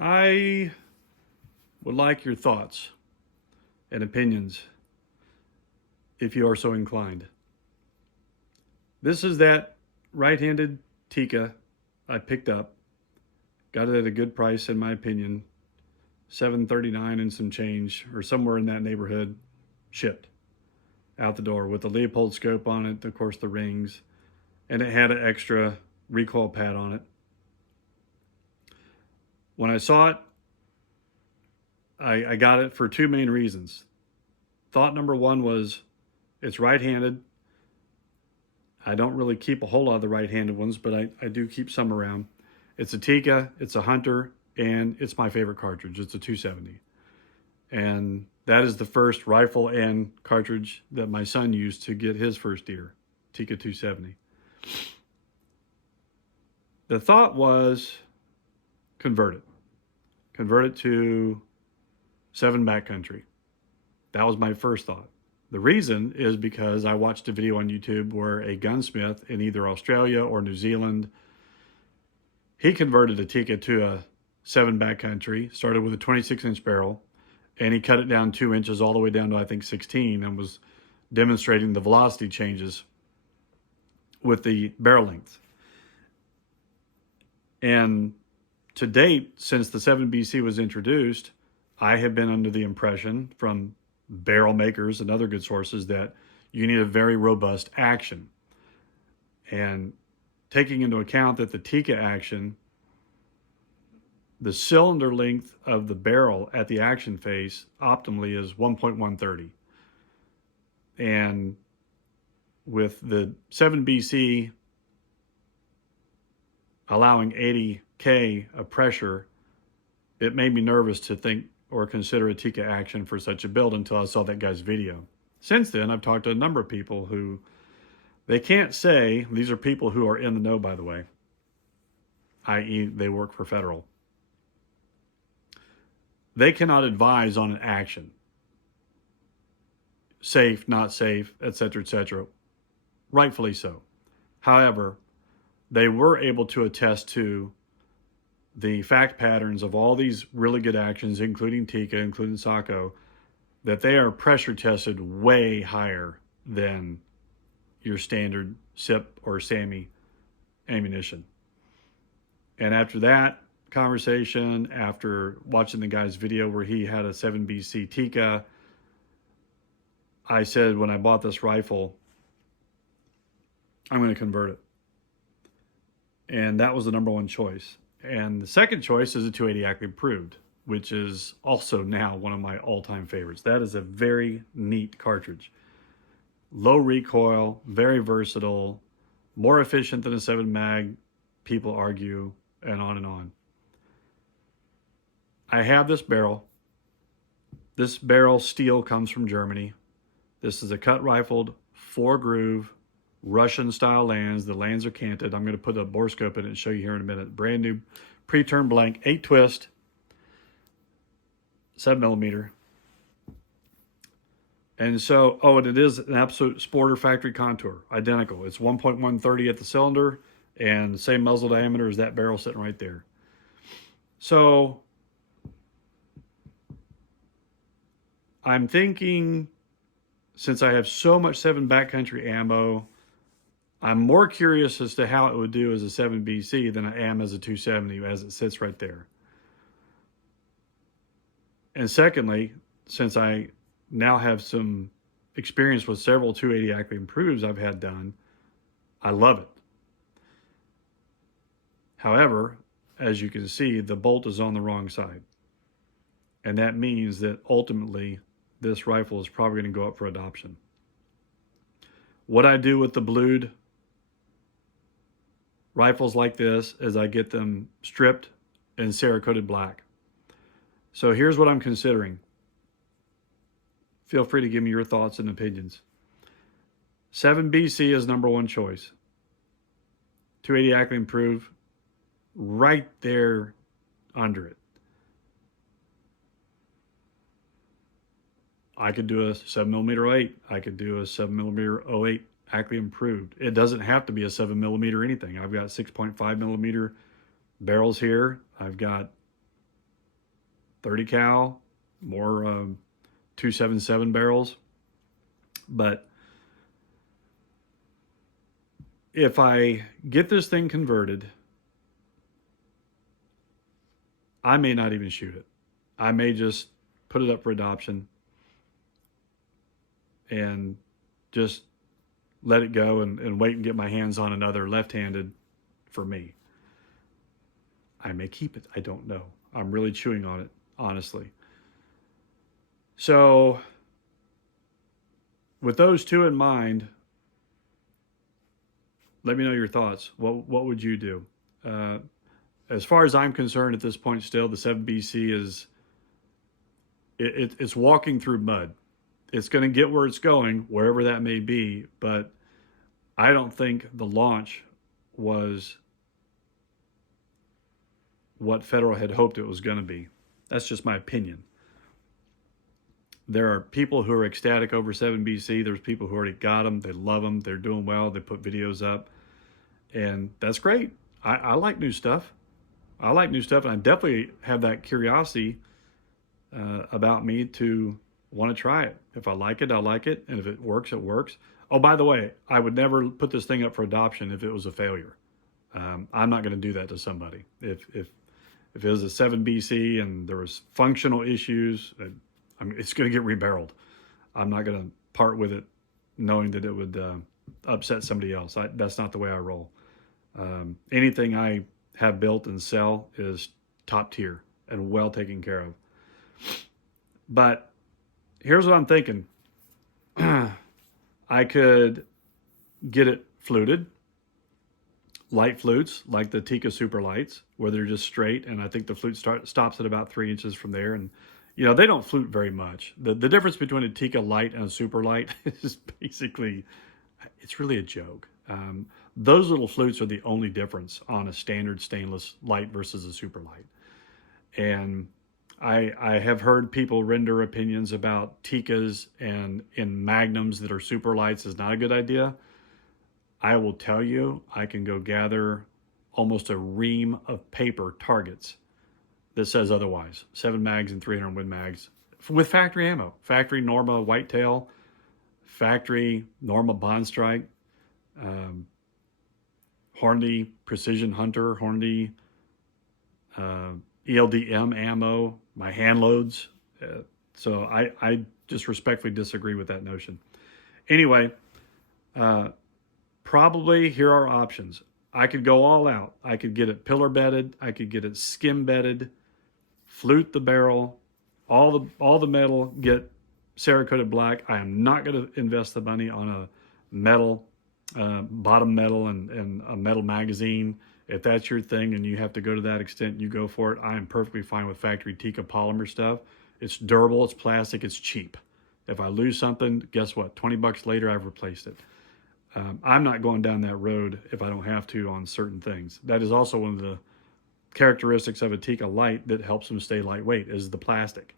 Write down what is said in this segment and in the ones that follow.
I would like your thoughts and opinions if you are so inclined. This is that right-handed Tikka I picked up. Got it at a good price in my opinion. $7.39 and some change, or somewhere in that neighborhood, shipped out the door with the Leopold scope on it, of course the rings, and it had an extra recoil pad on it. When I saw it, I got it for two main reasons. Thought number one was it's right-handed. I don't really keep a whole lot of the right-handed ones, but I do keep some around. It's a Tikka, it's a Hunter, and it's my favorite cartridge. It's a 270. And that is the first rifle and cartridge that my son used to get his first deer, Tikka 270. The thought was convert it. Convert it to 7 Backcountry. That was my first thought. The reason is because I watched a video on YouTube where a gunsmith in either Australia or New Zealand, he converted a Tikka to a 7 Backcountry, started with a 26-inch barrel, and he cut it down 2 inches all the way down to, I think, 16, and was demonstrating the velocity changes with the barrel length. And to date, since the 7BC was introduced, I have been under the impression from barrel makers and other good sources that you need a very robust action. And taking into account that the Tikka action, the cylinder length of the barrel at the action face optimally is 1.130. And with the 7BC allowing 80K of pressure, it made me nervous to think or consider a Tikka action for such a build until I saw that guy's video. Since then, I've talked to a number of people who, they can't say, these are people who are in the know, by the way, i.e. they work for Federal. They cannot advise on an action. Safe, not safe, etc., etc. Rightfully so. However, they were able to attest to the fact patterns of all these really good actions, including Tikka, including Sako, that they are pressure tested way higher than your standard SIP or SAMI ammunition. And after that conversation, after watching the guy's video where he had a 7BC Tikka, I said when I bought this rifle, I'm going to convert it. And that was the number one choice. And the second choice is a 280 Ackley Improved, which is also now one of my all-time favorites. That is a very neat cartridge. Low recoil, very versatile, more efficient than a 7 mag, people argue, and on and on. I have this barrel. This barrel steel comes from Germany. This is a cut rifled 4-groove Russian style lands. The lands are canted. I'm going to put a bore scope in it and show you here in a minute. Brand new pre-turned blank, 8 twist, 7mm. And so, and it is an absolute Sporter factory contour, identical. It's 1.130 at the cylinder and same muzzle diameter as that barrel sitting right there. So I'm thinking, since I have so much 7 Backcountry ammo, I'm more curious as to how it would do as a 7BC than I am as a 270 as it sits right there. And secondly, since I now have some experience with several 280 Ackley Improves I've had done, I love it. However, as you can see, the bolt is on the wrong side. And that means that ultimately this rifle is probably going to go up for adoption. What I do with the blued rifles like this is I get them stripped and Cerakoted black. So here's what I'm considering. Feel free to give me your thoughts and opinions. 7BC is number one choice. 280 Ackley Improve, right there under it. I could do a 7mm 08. I could do a 7mm 08 Ackley Improved. It doesn't have to be a 7mm anything. I've got 6.5mm barrels here. I've got 30 cal, more 277 barrels. But if I get this thing converted, I may not even shoot it. I may just put it up for adoption and just let it go and wait and get my hands on another left-handed for me. I may keep it. I don't know. I'm really chewing on it, honestly. So with those two in mind, let me know your thoughts. What would you do? As far as I'm concerned at this point still, the 7BC is, it's walking through mud. It's going to get where it's going, wherever that may be, but I don't think the launch was what Federal had hoped it was going to be. That's just my opinion. There are people who are ecstatic over 7BC. There's people who already got them. They love them. They're doing well. They put videos up. And that's great. I like new stuff. I like new stuff. And I definitely have that curiosity about me to want to try it. If I like it, I like it. And if it works, it works. Oh, by the way, I would never put this thing up for adoption if it was a failure. I'm not going to do that to somebody. If it was a 7BC and there was functional issues, it's going to get rebarreled. I'm not going to part with it knowing that it would upset somebody else. That's not the way I roll. Anything I have built and sell is top tier and well taken care of. But here's what I'm thinking. I could get it fluted, light flutes like the Tikka super lights, where they're just straight, and I think the flute stops at about 3 inches from there. And they don't flute very much. The difference between a Tikka light and a super light is basically, it's really a joke. Those little flutes are the only difference on a standard stainless light versus a super light. And I have heard people render opinions about Tikkas and in magnums that are super lights is not a good idea. I will tell you, I can go gather almost a ream of paper targets that says otherwise. 7 mags and 300 Win mags with factory ammo. Factory Norma Whitetail, factory Norma Bond Strike, Hornady Precision Hunter, Hornady ELDM ammo, my hand loads. So I just respectfully disagree with that notion. Anyway, probably here are options. I could go all out. I could get it pillar bedded. I could get it skim bedded, flute the barrel, all the metal, get Cerakoted black. I am not going to invest the money on a metal, bottom metal and a metal magazine. If that's your thing and you have to go to that extent, you go for it. I am perfectly fine with factory Tikka polymer stuff. It's durable, it's plastic, it's cheap. If I lose something, guess what? 20 bucks later, I've replaced it. I'm not going down that road if I don't have to on certain things. That is also one of the characteristics of a Tikka light that helps them stay lightweight is the plastic.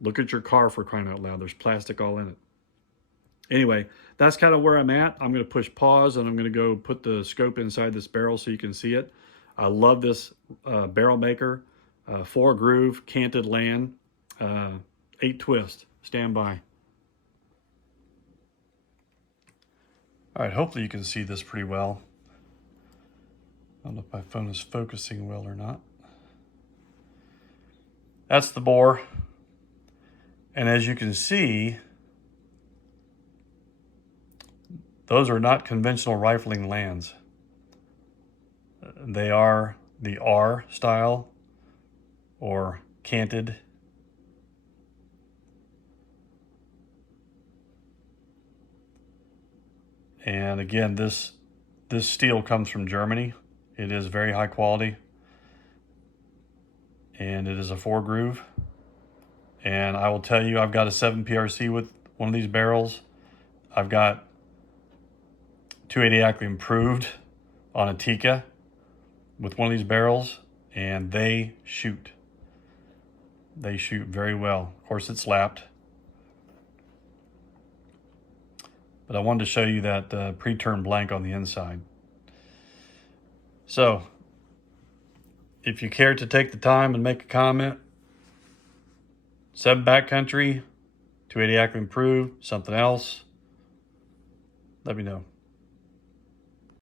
Look at your car, for crying out loud. There's plastic all in it. Anyway, that's kind of where I'm at. I'm going to push pause and I'm going to go put the scope inside this barrel so you can see it. I love this barrel maker. 4 groove, canted land, 8 twist. Stand by. All right, hopefully you can see this pretty well. I don't know if my phone is focusing well or not. That's the bore. And as you can see, those are not conventional rifling lands. They are the R style or canted. And again, this steel comes from Germany. It is very high quality. And it is a 4 groove. And I will tell you, I've got a 7 PRC with one of these barrels. I've got 280 Ackley improved on a Tikka with one of these barrels, and they shoot. They shoot very well. Of course, it's lapped. But I wanted to show you that pre-turned blank on the inside. So, if you care to take the time and make a comment, sub Backcountry, 280 Ackley Improve, something else, let me know.